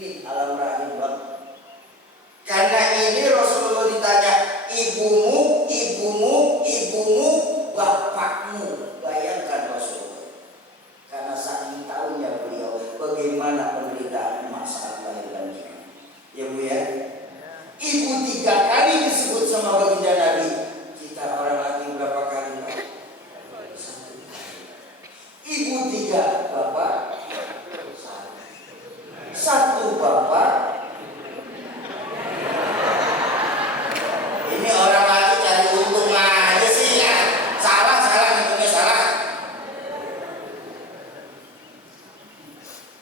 Ini alam rahim, Bang. Karena ini Rasulullah ditanya, ibumu, ibumu, ibumu, bapakmu. Bayangkan Rasulullah. Karena saking tahunya beliau bagaimana penderitaan masalah kelahiran kita. Ya Bu ya. Ibu 3 kali disebut sama baginda Nabi. Kita orang laki berapa kali, Pak? 1. Ibu 3, bapak 1 bapak. Ini orang lagi cari untung aja sih ya. Salah hitungnya salah.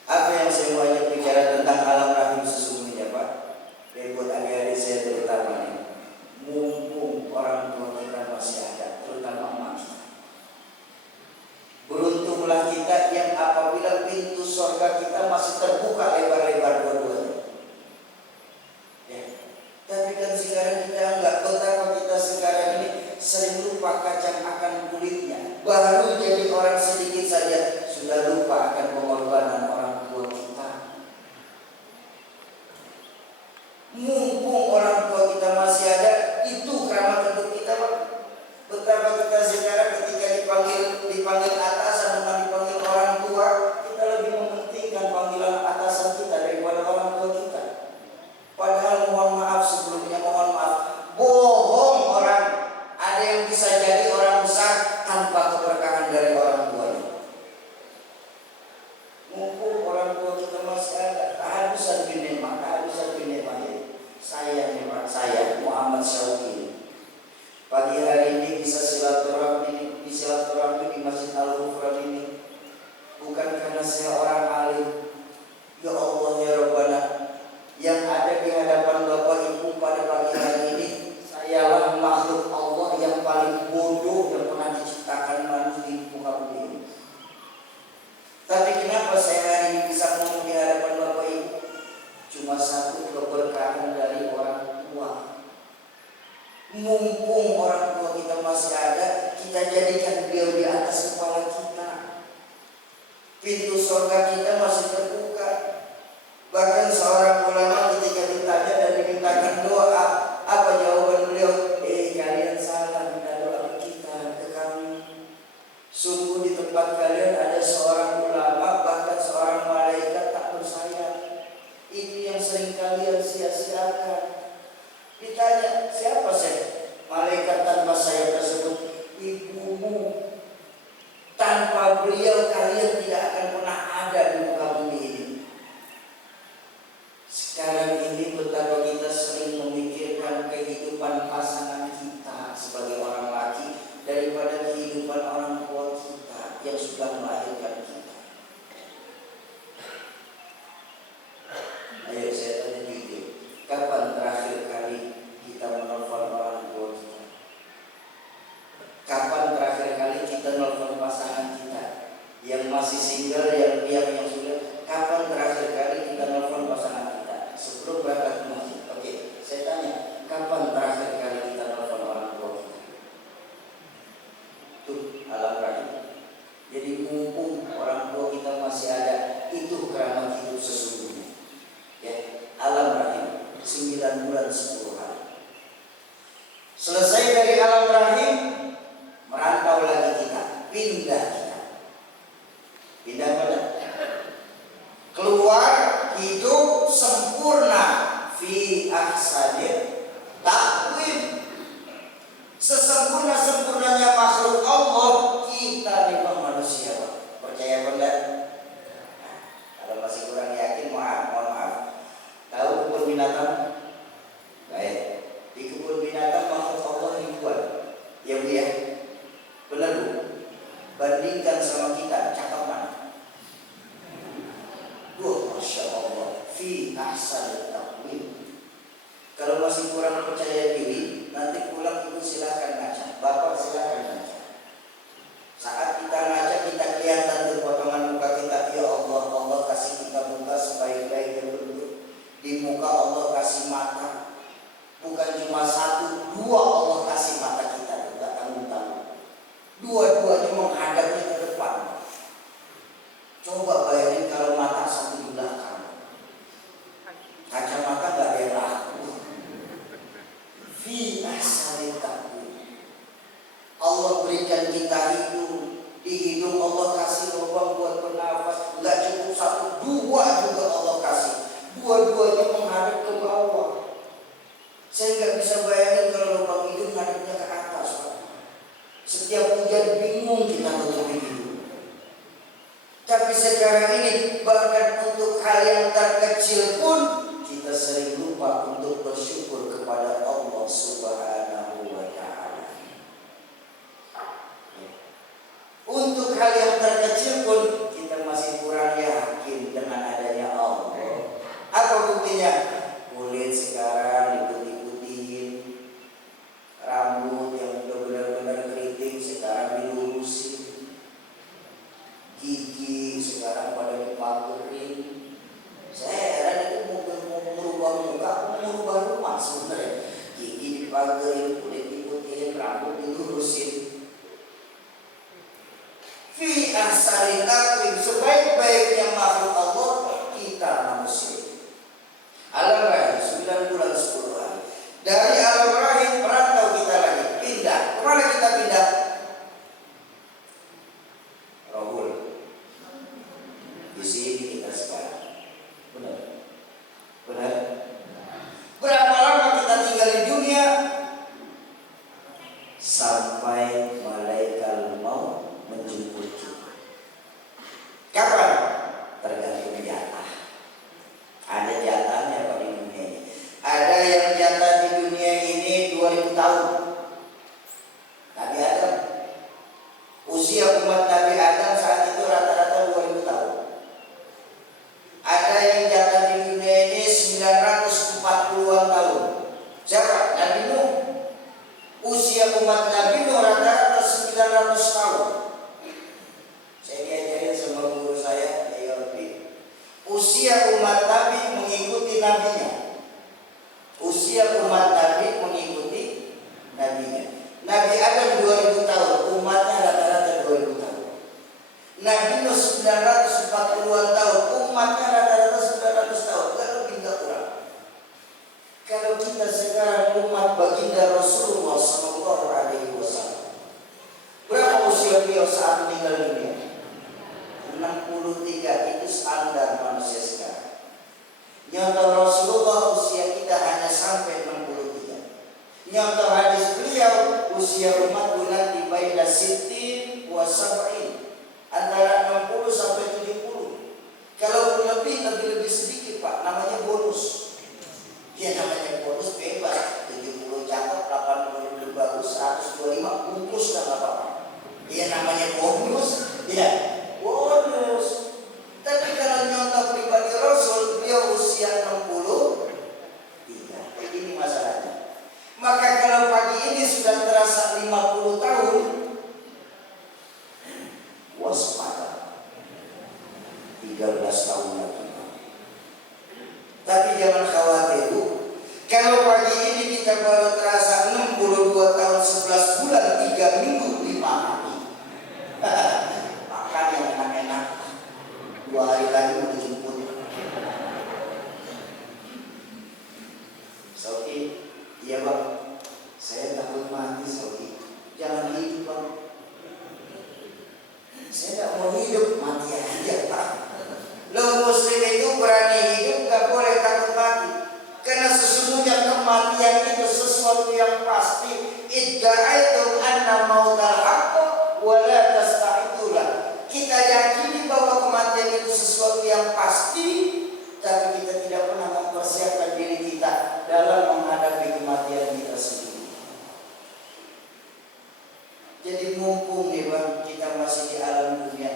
Apa yang saya banyak bicara tentang alam rahim sesungguhnya, Pak? Dan buat adik-adik saya terutama nih, mumpung orang tua kita masih ada, terutama emak kita. Beruntunglah kita yang apabila pintu surga kita masih terbuka lebar-lebar dua-duanya. Ya. Tapi kan sekarang kita enggak, betapa kita sekarang ini sering lupa kacang akan kulitnya. Baru jadi orang sedikit saja sudah lupa akan pengorbanan orang tua kita. Mumpung orang tua kita masih ada, itu keramat untuk kita, Pak. Betapa kita sekarang ketika dipanggil atasan bukan dipanggil orang tua, kita lebih mementingkan panggilan atasan kita daripada orang tua kita. Padahal mohon maaf sebelumnya, mohon maaf, bohong orang. Ada yang bisa jadi orang besar tanpa keberkahan dari orang tuanya. Mumpung orang tua kita masih ada, kehabisan bin nikmat. Saya nih Pak, saya Muhammad Syauqi. Pagi hari ini bisa silaturahmi di Masjid Al-Ghufran ini bukan karena saya orang alim. Ya Allah ya Rabbana, yang ada di hadapan Bapak Ibu pada pagi hari ini, sayalah makhluk Allah yang paling bodoh yang pernah diciptakan manusia di muka bumi ini. Tapi kenapa saya hari ini bisa ngomong di hadapan Bapak Ibu? Cuma satu keberkahan dari orang tua. Mumpung orang tua kita masih ada, kita jadikan beliau di atas kepala kita. Pintu surga kita masih terbuka. Bahkan seorang ulama ketika ditanya dan dimintakan doa, apa jawaban beliau? Kalian salah minta doa kita ke kami. Sungguh di tempat kalian ada seorang ulama, bahkan seorang malaikat tak bersayap. Ini yang sering kalian sia-siakan. Ditanya, siapa saya? Malaikat tanpa sayap tersebut, ibumu. Tanpa beliau kalian tidak akan pernah ada di muka bumi ini. Sekarang ini betapa kita sering memikirkan kehidupan pasangan kita sebagai orang laki daripada kehidupan orang tua kita yang sudah melahirkan kita. Ayo saya tanya jujur, kapan terakhir kali kita menelpon orang tua kita? Kapan terakhir kali kita menelpon pasangan kita yang masih single, yang sudah? Kapan terakhir kali kita menelpon pasangan kita sebelum berangkat ke masjid? Oke, saya tanya, kapan terakhir kali kita menelpon orang tua kita? Tuh alam rahim. Jadi mumpung orang tua kita masih ada, itu keramat hidup sesungguhnya. Ya, alam rahim 9 bulan 10 hari. Selesai dari alam rahim, merantau lagi kita, pindah mana? Keluar hidup sempurna fi ahsanil taqwim. Sesempurna-sempurnanya makhluk Allah, kita memang manusia. Percaya apa enggak? Kalau masih kurang yakin, mohon maaf. Tahu kebun binatang? Baik. Di kebun binatang makhluk Allah ribuan. Ya Bu ya? Benar Bu? Bandingkan sama kita, cakep mana? Masya Allah, fi ahsanil taqwim. Kalau masih kurang percaya diri, nanti pulang Ibu silakan ngaca, Bapak silakan ngaca. Saat kita ngaca, kita kelihatan tuh potongan muka kita. Ya Allah, Allah kasih kita muka sebaik-baiknya bentuk. Di muka Allah kasih mata. Bukan cuma 1, 2 Allah kasih mata kita, tidak tanggung-tanggung. Dua-duanya menghadapnya ke depan. Coba bayangin kalau mata satu di belakang. duanya menghadap ke bawah. Saya nggak bisa bayangin kalau lubang hidung ngadepnya ke atas, Pak. Setiap hujan bingung kita tutup hidung. Tapi sekarang ini bahkan untuk hal yang terkecil pun kita sering lupa untuk bersyukur kepada Allah Subhanahu wa Ta'ala. Untuk hal yang terkecil pun kita masih kurang yakin dengan adanya Allah. Apa buktinya? Kulit sekarang diputih-putihin, rambut yang udah benar-benar keriting sekarang dilurusin, gigi sekarang pada dipagerin. Saya heran itu mau merubah muka, mau merubah rumah sebenarnya. Gigi dipagerin, kulit diputihin, rambut dilurusin. Fi ahsani taqwim, sebaik-baiknya makhluk Allah kita manusia. Alam rahim 9 bulan 10 hari. Dari alam rahim merantau kita lagi, pindah. Kemana kita pindah? Rohul. Di sini kita sekarang. Benar? Benar? Berapa lama kita tinggal di dunia? Sampai malaikat maut menjemput kita. Kapan? Tergantung jatah. Ada jatahnya Pak di dunia ini. Ada yang jatah di dunia ini 2000 tahun. Nabi Adam. Usia umat Nabi Adam saat itu rata-rata 2000 tahun. Ada yang jatah di dunia ini 940-an tahun. Siapa? Nabi Nuh. Usia umat Nabi Nuh rata-rata 900 tahun. Saya diajarin sama guru saya, usia umat Nabi mengikuti nabinya. Usia umat Nabi mengikuti nabinya. Nabi Adam 2000 tahun, umatnya rata-rata 2000 tahun. Nabi Nuh 940-an tahun, umatnya rata-rata 900 tahun. Gak lebih gak kurang. Kalau kita sekarang umat baginda Rasulullah SAW, berapa usia beliau saat meninggal dunia? 63, itu standar manusia sekarang. Nyontoh Rasulullah usia kita hanya sampai 63. Nyontoh hadis beliau usia umat bulan di baina sittin wa sab'in, antara 60 sampai 70. Kalau lebih sedikit Pak, namanya bonus. Ya namanya bonus bebas, 70 cakep, 80 lebih bagus, 125 bungkus dan apa-apa. Ya namanya bonus, ya bonus. Tapi kalau nyontoh pribadi Rasul, beliau usia 63. Ini masalahnya. Maka kalau pagi ini sudah terasa 50 tahun, waspada. 13 tahun lagi. Tapi jangan khawatir Bu. Kalau pagi ini kita baru terasa 62 tahun 11 bulan 3 minggu 5 hari. Makan yang enak-enak. 2 hari lagi mau dijemput. Soki, iya Bang. Saya takut mati Soki. Jangan hidup Bang. Saya tidak mau hidup, mati aja Pak. Lo muslim itu berani hidup, gak boleh takut mati. Karena sesungguhnya kematian itu sesuatu yang pasti. Idda'aitum anna mautal haqqo wa la tasta'itulah. Kita yakini bahwa kematian itu sesuatu yang pasti, tapi kita tidak pernah mempersiapkan diri kita dalam menghadapi kematian kita sendiri. Jadi mumpung nih Bang, kita masih di alam dunia,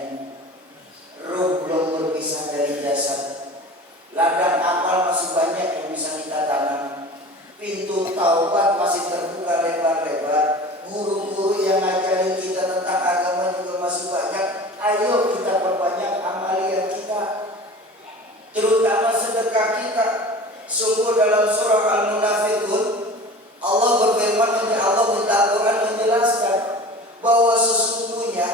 roh belum berpisah dari jasad, ladang amal masih banyak yang bisa kita tanam, pintu taubat masih terbuka lebar-lebar, guru-guru yang ngajarin kita tentang agama juga masih banyak. Ayo kita perbanyak amalia kita, terutama sedekah kita. Sungguh dalam surah Al-Munafiqun Allah berfirman, Allah Al-Quran menjelaskan bahwa sesungguhnya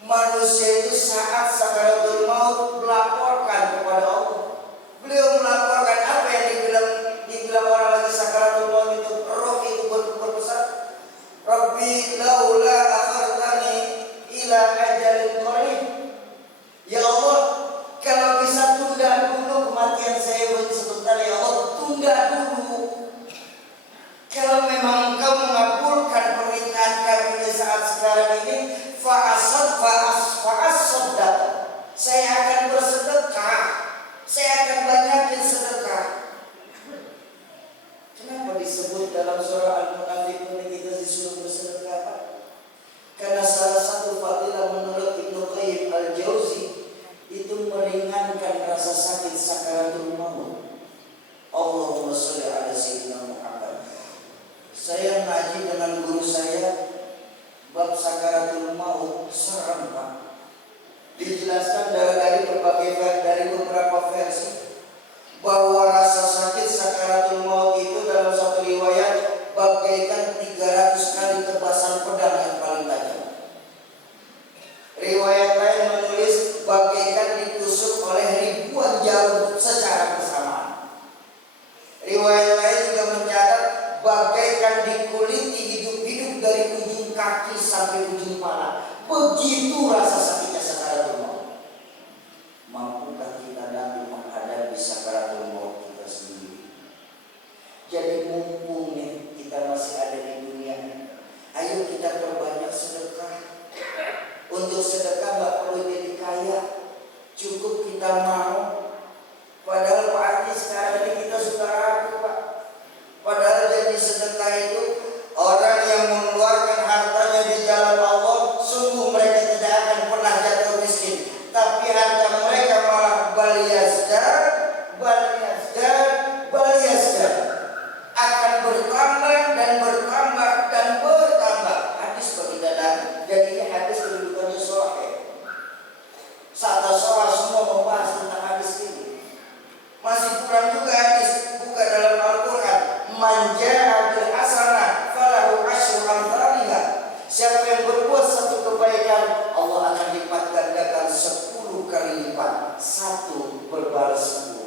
manusia itu saat sakaratul maut melaporkan kepada Allah. Beliau melaporkan apa yang dibilang orang lagi sakaratul maut itu. Roh itu berpesan, Rabbi laula akhartani ila ajalin qarib. Ya Allah, kalau bisa tunda dulu kematian saya sakaratul maut. Allahumma sholli ala sayyidina Muhammad. Saya ngaji dengan guru saya bab sakaratul maut, serem Pak. Dijelaskan dari beberapa versi bahwa rasa sakit sakaratul maut itu dalam satu riwayat bagaikan 300 kali tebasan pedang yang paling tajam. Riwayat lain menulis bagaikan ditusuk oleh ribuan jarum secara bersamaan. Riwayat lain juga mencatat bagaikan dikuliti hidup-hidup dari ujung kaki sampai ujung kepala. Begitu rasa sakitnya sakaratul maut. Mampukah kita nanti menghadapi sakaratul maut kita sendiri? Jadi mumpung nih kita masih ada di dunia, ayo kita perbanyak sedekah. Untuk sedekah nggak perlu jadi kaya, cukup kita mau. Padahal Pak Haji sekarang ini kita suka ragu Pak. Padahal jadi sedekah itu orang yang mengeluarkan hartanya di jalan Allah, sungguh mereka tidak akan pernah jatuh miskin. Tapi harta mereka malah baliyasdar, akan bertambah dan bertambah dan bertambah. Hadis berbeda, jadi ini hadis kedudukannya sahih. Sata soal semua membahas tentang hadis ini. Masih kurang juga hadis buka dalam Al-Quran. Man ja'a bil hasanah falahu asyru amsalihha. Siapa yang berbuat satu kebaikan, Allah akan lipat gandakan 10 kali lipat. Satu berbalas 10.